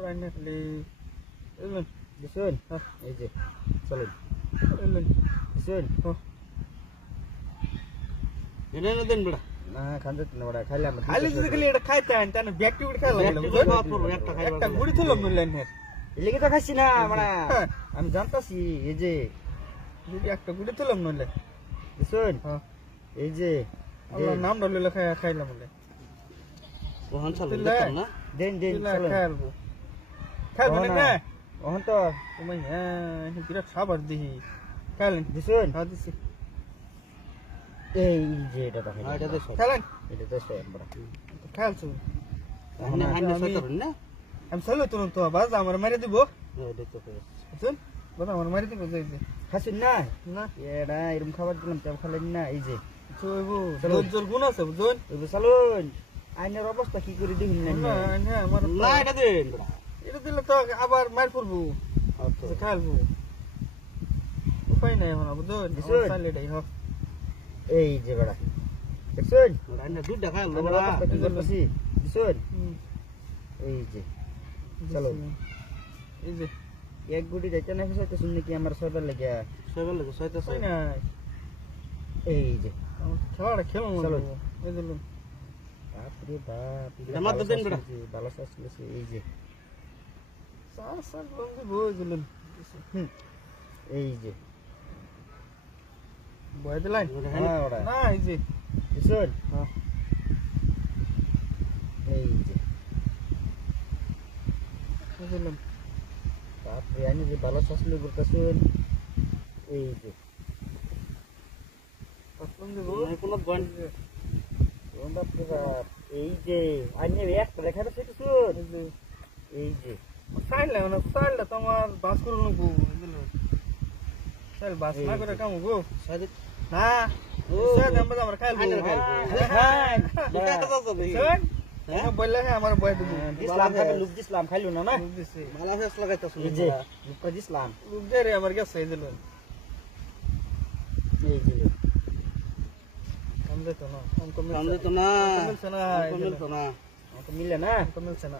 ওরাই না খালি এলেন দিছেন এই যে চলেন এলেন দিছেন এনে না দেন বড়া না খান যেত না বড়া খাইলাম খালি যদি খালি এটা খাইতে আন তাহলে ব্যাকটি উঠে খাইলাম একটা গুড়ি তুললাম নইলেন না এলিগে তো খাইছি না বড়া আমি জানতাছি এই যে যদি একটা গুড়ি তুললাম নইলে দিছেন এই যে আল্লাহ নাম লইলে খাইলাম বলে ওহন চল দেখতাম না দেন দেন চলেন খাইবো না ওহন তো তুমি হ্যাঁ বিরাট খাবার দিহি খাইলেন দিছেন হ্যাঁ দিছি এই যে এটা তো এটা তো খাইলেন এটা তো সব বড়া খাইলছো আমি সতরন না আমি চলো তো বাজ আমার মারি দিব দেখতে পাই শুন বাবা আমার মারি দিব যাই খাসিন না না এডা এরকম খাবার দিলাম চাপ খালেন না এই যে চলবো জোর গুণ আছে বুঝুন ওই চলুন আইনের অবস্থা কি করে দিন না না আমার না এটা দেন বড়া এটা দিলে তো আবার মার পড়বো আচ্ছা খাইলবো উপায় নাই এখন বুঝুন সাইলেটাই হোক এই যে বড়া দেখছেন রান্না দুধ দেখা হলো বড়া কি করতেছি দিছেন এই যে চলো এই যে এক গুটি যাইতে না ফেসাইতে শুননি কি আমার সবার লাগিয়া ছয়টা ছয় না এই যে খেলাটা খেলুন চলো এই দিলুন বাপরে বাপ আমার তো দেন বড়া ভালো সাসলেছে এই যে সার বন্ধু বই দিলুন এই যে বই দিলেন না এই যে দিছেন এই যে দিলুন বাপরে আমি যে ভালো সাসলে করতেছেন এই যে আসলাম দেবো কোনো বন বাপরে বাপ এই যে আইনে একটা দেখা যাচ্ছে এই যে সাইলটা তোমার বাস করুন গো দিলুন সাইল বাস না করে কাম গো সাইড না ও সাইল আমরা খাইলবো হ্যাঁ হ্যাঁ বললে হ্যাঁ আমার বয় দেবো ইসলাম থেকে লুক দিছিলাম খাইলো না না দিছে ভালো ফেস লাগাইতাছ এই যে লুক করে দিছিলাম লুক দে রে আমার কাছে দিলুন এই যে কামলে তো না কামলে তো না মিলছে না কামলে তো না তো মিলে না মিলছে না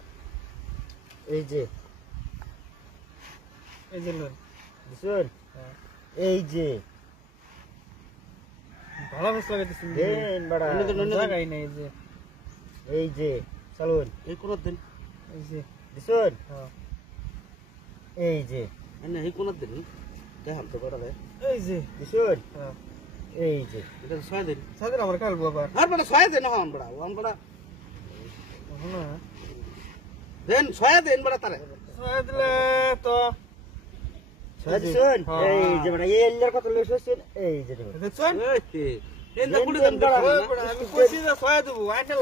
এই যে এই দিলুন দিছুন এই যে ভালো ফেস লাগাইতেছিস দেন বড়া জায়গাই নাই এই যে চলুন এই কোন দিন এই যে দিছুন হ্যাঁ এই যে না এই কোন দিন দেখাম তো বড় ভাই এই যে দিছুন হ্যাঁ এই যে এটা 6 দিন আমরা খাইলবো আবার আর বড় 6 দিন হন বড়া ওন বড়া না দেন 6 দিন বড়া তারে 6 দিলে তো দিছুন এই যে বড়া এই এল্লার কত লইছছেন এই যে দেখছেন এই এন্ডা কুড়ি দিন আমি কইছি যে 6 দেব আইনা